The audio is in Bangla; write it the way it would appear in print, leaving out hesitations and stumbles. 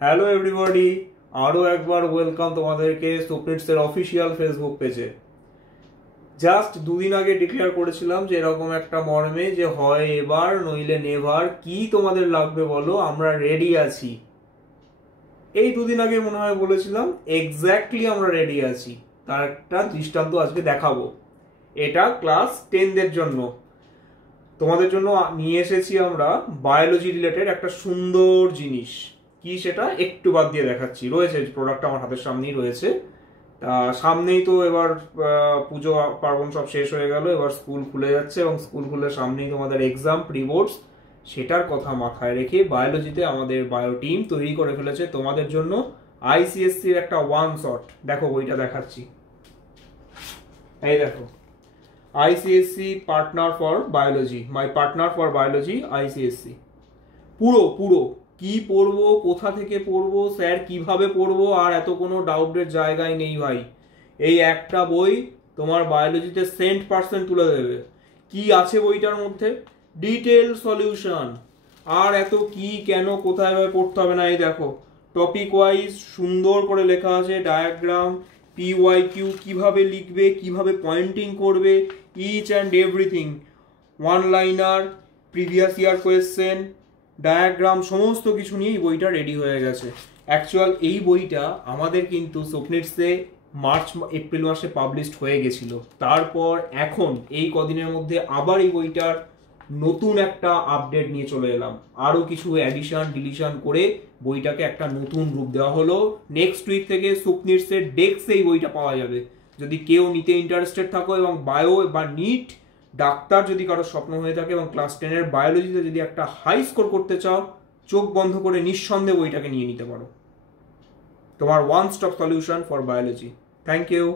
হ্যালো এভরিবডি, আরও একবার ওয়েলকাম তোমাদেরকে সুপ্রিটসের অফিসিয়াল ফেসবুক পেজে। জাস্ট দুদিন আগে ডিক্লেয়ার করেছিলাম যে এরকম একটা মর্মে যে হয় এবার নইলে নেভার, কি তোমাদের লাগবে বলো, আমরা রেডি আছি। এই দুদিন আগে মনে হয় বলেছিলাম, এক্স্যাক্টলি আমরা রেডি আছি। তার একটা দৃষ্টান্ত আজকে দেখাবো। এটা ক্লাস 10দের জন্য, তোমাদের জন্য নিয়ে এসেছি আমরা বায়োলজি রিলেটেড একটা সুন্দর জিনিস। কি সেটা একটু বাদ দিয়ে দেখাচ্ছি। রয়েছে প্রোডাক্টটা আমার হাতের সামনেই রয়েছে। সামনেই তো এবার পুজো পার্বণ সব শেষ হয়ে গেল, এবার স্কুল খুলে যাচ্ছে এবং স্কুল খুলে সামনেই তোমাদের এক্সাম, প্রি বোর্ডস। সেটার কথা মাথায় রেখে বায়োলজিতে আমাদের বায়ো টিম তৈরি করে ফেলেছে তোমাদের জন্য আইসিএসসির একটা ওয়ান শট। দেখো বইটা দেখাচ্ছি, এই দেখো, ICSE partner for biology, my partner for biology ICSE. পুরো পুরো কি পড়বো, কোথা থেকে পড়বো, স্যার কিভাবে পড়বো, আর এত কোনো ডাউটের জায়গায় নেই ভাই। এই একটা বই তোমার বায়োলজিতে 100% তুলে দেবে। কি আছে বইটার মধ্যে? Detail solution. আর এত কি কেন কোথায় ভাবে পড়তে হবে না। এই দেখো, টপিক ওয়াইজ সুন্দর করে লেখা আছে, ডায়াগ্রাম, পিওয়াইকিউ কিভাবে লিখবে, কিভাবে পয়েন্টিং করবে, each and everything, one liner, previous year question, diagram, সমস্ত কিছু নিয়ে এই বইটা রেডি হয়ে গেছে। অ্যাকচুয়াল এই বইটা আমাদের কিন্তু সুপনিটসে মার্চ এপ্রিল মাসে পাবলিশড হয়ে গেছিল। তারপর এখন এই কদিনের মধ্যে আবার এই বইটার নতুন একটা আপডেট নিয়ে চলে এলাম। আরও কিছু অ্যাডিশন ডিলিশন করে বইটাকে একটা নতুন রূপ দেওয়া হলো। নেক্সট উইক থেকে সুপনিটসের ডেস্কে এই বইটা পাওয়া যাবে। যদি কেউ নিতে ইন্টারেস্টেড থাকো এবং বায়ো বা নিট ডাক্তার যদি কারো স্বপ্ন হয়ে থাকে এবং ক্লাস 10-এর বায়োলজিতে যদি একটা হাই স্কোর করতে চাও, চোখ বন্ধ করে নিঃসন্দেহে বইটাকে নিয়ে নিতে পারো। তোমার one stop solution for biology. Thank you.